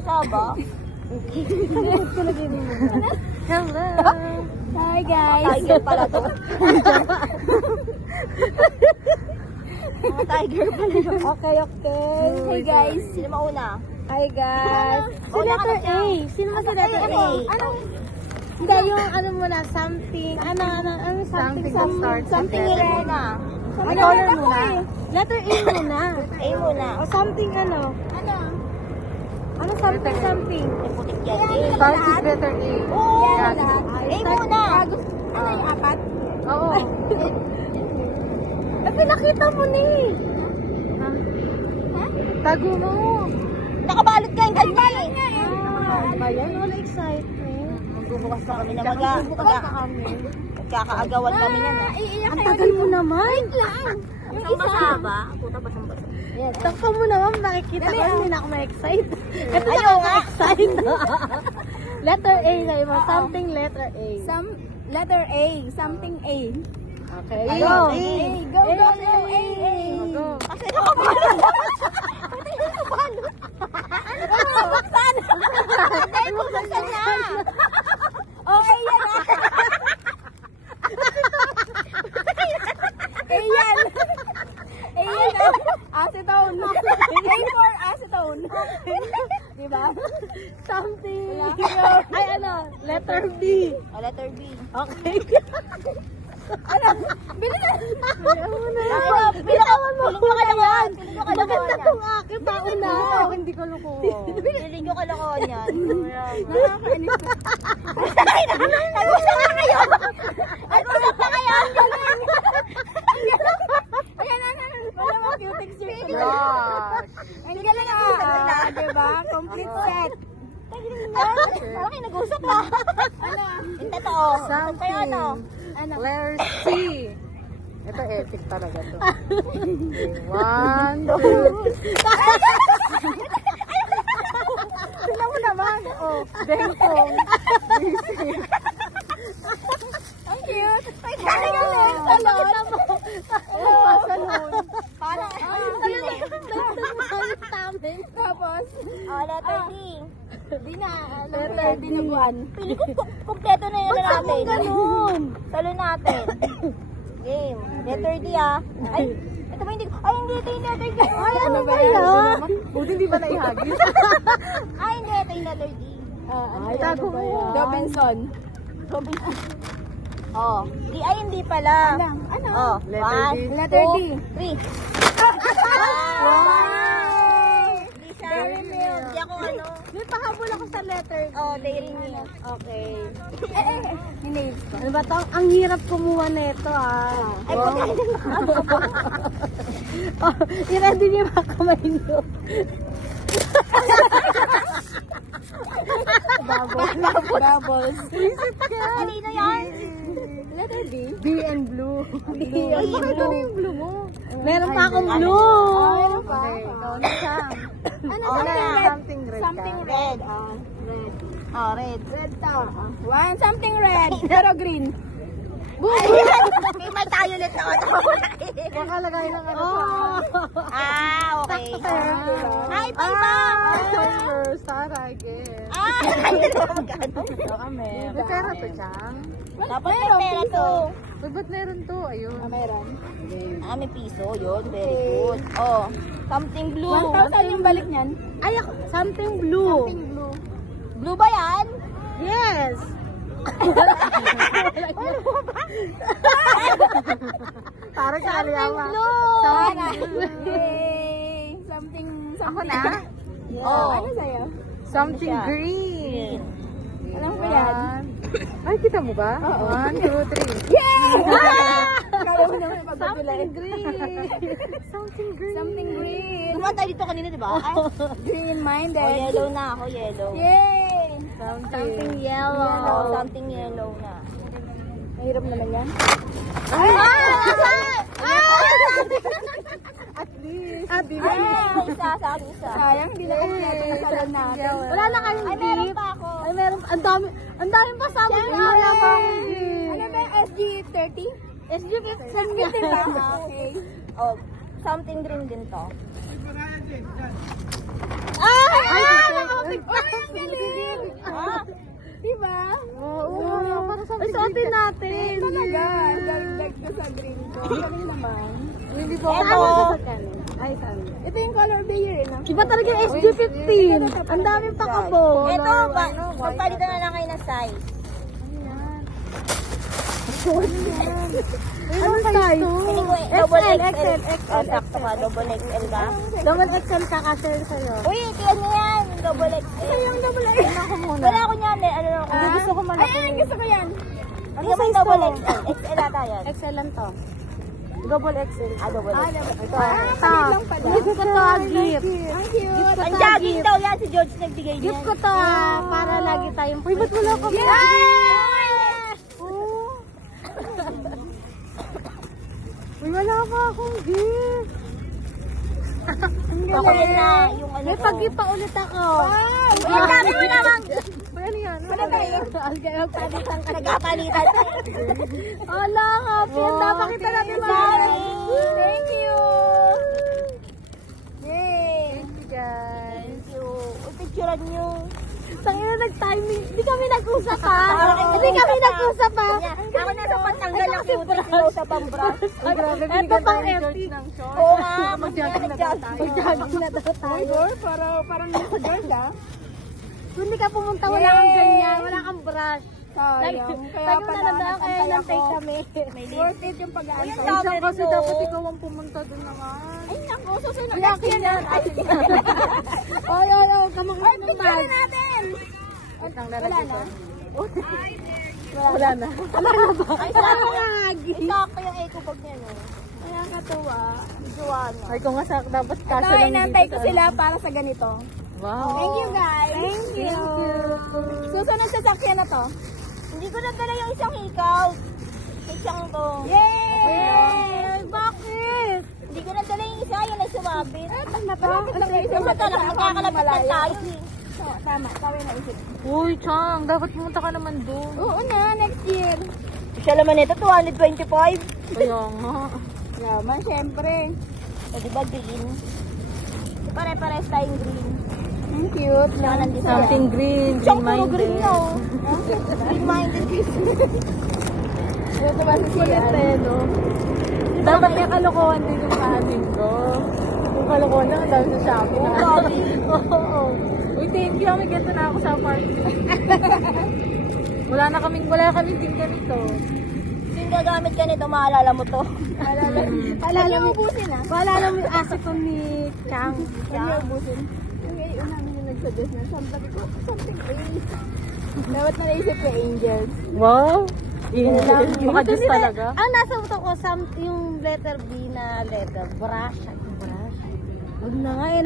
Basa ba? Hello. Hi guys. Tiger pala to. Mga tiger pala to. Okay. Hey guys. Sino mauna? Hi guys. Si Una ka letter na A. Sino ba si letter A? Anong? Hindi, yung ano muna, something, ano, something start. Something yun na. Ano color muna? Letter A muna. A muna. O something ano? Ano something? Yung putik yan. A. Start with letter A. Oo. Yan. A muna. Ano yung apat? Oo. Eh, pinakita mo ni. Tago mo. Nakabalot ka yung kanina eh. Ba yan? Wala excitement. Magbubukas na kami na magkakaagawan kami yan. Ang tagal mo naman. Yung isa ba? Puta basang basa. Takpa mo naman, nakikita ko, hindi na ako ma-excite. Ito na Ayaw ako nga. ma-excite. Letter A kayo mo. Something letter A. Letter A, something A. Okay. Go. Go. Go, go, go, A. Go. Kasi nakabalot. Pati yung nakabalot. Ano ba? Buksan. Hindi, buksan na. Okay, yan ah. A yan. A yan ah. Acetone. A for acetone. Diba? Something. Ay, ano? Letter B. Letter B. Okay. Pinakawan mo. Piling ko kalakuhan. Maganda tong akin. Pauna. Hindi ko luko. Piling ko kalakuhan yan. Nakakainis. Nag-usap na kayo. Nag-usap na kayo. Wala mo cutix yung Gosh. Ang galing ah. Diba? Complete set. Parang kayo nag-usap ha. Ano? Yung totoo. Kaya ano? Letter C. Ito epic talaga to. One, two. Tingnan mo naman. Oh. Dengkong. Ang cute. Ay, Salon. salon. Parang Tapos, letter D. di na. Letter dinuguan. Pili ko kumpleto na yun natin. Ganun. Salo natin. Game. Letter D ah. Ay, ito ba hindi ko? Ay, hindi. Ito yung letter D. Ay, Ano ba yan? Buti hindi ba naihagis? Ay, hindi. Ito yung letter D. Ay, tago mo. Robinson. Oh. D. Ay, hindi pala. Ano? Oh. Letter D. Letter D. 3. Hindi siya. Hindi ako ano. May pahabol ako sa letter D. Oh, dairy milk. Okay. Hinave. Ano ba to? Ang hirap kumuha nito ah. Ay, pagkain Oh, i-ready niyo mga kamay niyo. Bubbles. Kanino yan? Letter D. D and blue. Ay, Pakita na yung blue mo. meron pa akong blue. Meron pa. Okay, ikaw na siya. Ano? Oh, Something na. red. Something red Something ka. red. Red. Oh, red. Red to. One, something red. Pero green. May tayo ulit na ako. Kakalagay ng ano Oh. Okay. Sakto. Ay, iba. First, Sara, I guess. Magkano? Ito kami. May pera to, Chang. Dapat may pera to. Uy, ba't meron to? Ayun. Meron. May piso. Yun, very good. Oh, something blue. 1,000 yung balik niyan. Ay, ako, something blue. Blue. Blue ba yan? Yes. Parang kaliyama. Something blue. Yay! Something. Ako na? Oh. Ano sa'yo? Something siya? green. Alam ko yan. Ay, kita mo ba? 1, 2, 3. Kaya mo naman pagpapulay. Something green. Something green. Something green. Dumaan tayo dito kanina, di ba? Ay, Green-minded. oh, yellow na ako, yellow. Yay! Something yellow. Oh, something yellow na. Mahirap naman yan. At least. At Ay, isa, sa akin isa. Sayang, hindi na kami natin yung salon natin. wala na kayong Ay, meron gift. pa ako. Ay, meron. Ang dami pa sa amin. Wala Wala pa. pa. Ano ba yung SG30? SG 15 niya. Diba? Okay. Oh, something green din to. Ay! Nakapit pa! Galing naman. Hindi po Ito. ako sasakyan. Ay, saan? Ito yung color beer, no? Iba talaga yung SG15. Ang daming pakabo. Ito, magpalitan na lang kayo ng size. Anong size? Hindi ko double XL. Oh, sakto ka, double XL ka. Double XL ka kasi sa'yo. Uy, tiyan niyo yan, yung double XL. Ito yung double XL. Ako muna. Wala ko niyan eh, ano lang ako. Gusto ko malaki. Ay, gusto ko yan. Hindi ko may double XL. XL ata yan. XL lang to. Double XL. Double XL. Ito. palit lang pala. Gift ko to, gift. Ang cute. Ang jogging daw yan, si George nagbigay niyan. Gift ko to para lagi tayong... Uy, ba't wala ka? Uy, wala pa akong gift. Ako yun na, yung ano May ko. pag-gift pa ulit ako. Ang dami mo naman. Ano yan? Wala tayo. Palitan ka. Nagkapalitan. Ala, happy. Ang dapat kita natin Thank you. Yay! Thank you, guys. Thank you. Uy, picturean niyo. Tangina, nag-timing. Hindi kami nag-usap ha. Parang Hindi kami nag-usap ha. Ako nasa pantanggal ang cute. Ikaw sa pambras. Ay, grabe, Ito binigyan pang tayo ni empty. George ng short. Oo nga, Mag-jogging na daw tayo. Mag-jogging na daw tayo. Girl, parang nasa girl, ah. Kung hindi ka pumunta, wala kang ganyan. Wala kang brush. Sayang. Kaya Tayo pala, na lang kaya nagantay nantay ako. kami. Worth it yung pag-aantay. Minsan kasi dapat ikaw ang pumunta doon naman. Ay, naku, susunod Ay, na akin yan. Ay, Ay, ay, ay. Kamakit ng picture mag. na natin. Ang Wala na. Wala na. Wala na ba? Ay, Wala sakto. na. Sakto yung eco bag niya, no? Kaya katuwa. Joanna. Ay, kung nga dapat Ito, kasya lang inantay dito ko sa- sila para sa ganito. Wow. Thank you, guys. Thank you. Susunod sa sakyan na to. Hindi ko nagdala yung isang hikaw. Isang to. Yay! Bakit? Hindi ko nagdala yung isa, yun ay sumabit. Malapit lang kayo sa Kasi talaga magkakalapit lang tayo eh. Tama, na isip. Uy, Chang, dapat pumunta ka naman doon. Oo na, next year. Siya naman ito, 225. Kaya nga. Yaman, syempre. O diba green? Pare-pares tayong green. Ang cute. Siya lang din Something green, Siyang puro green-minded. green na oh. Green-minded kasi. Ito ba si Kulit Sian? eh, no? Dapat may kalokohan din yung kahanin ko. Yung kalokohan lang, ang dami sa Shopee na. Oo. Uy, thank you. May ganito na ako sa party. wala kaming din ganito. Yung gagamit ka nito, maalala mo to. Paalala mo. ubusin ah. Paalala mo yung asito ni Chang. Ano ubusin? Yung ngayon namin yung nag-suggest na something dapat naisip ko angels. Wow. Maka-Diyos talaga. Ang nasa utak ko, yung letter B na letter. Brush. Brush. Huwag na nga eh.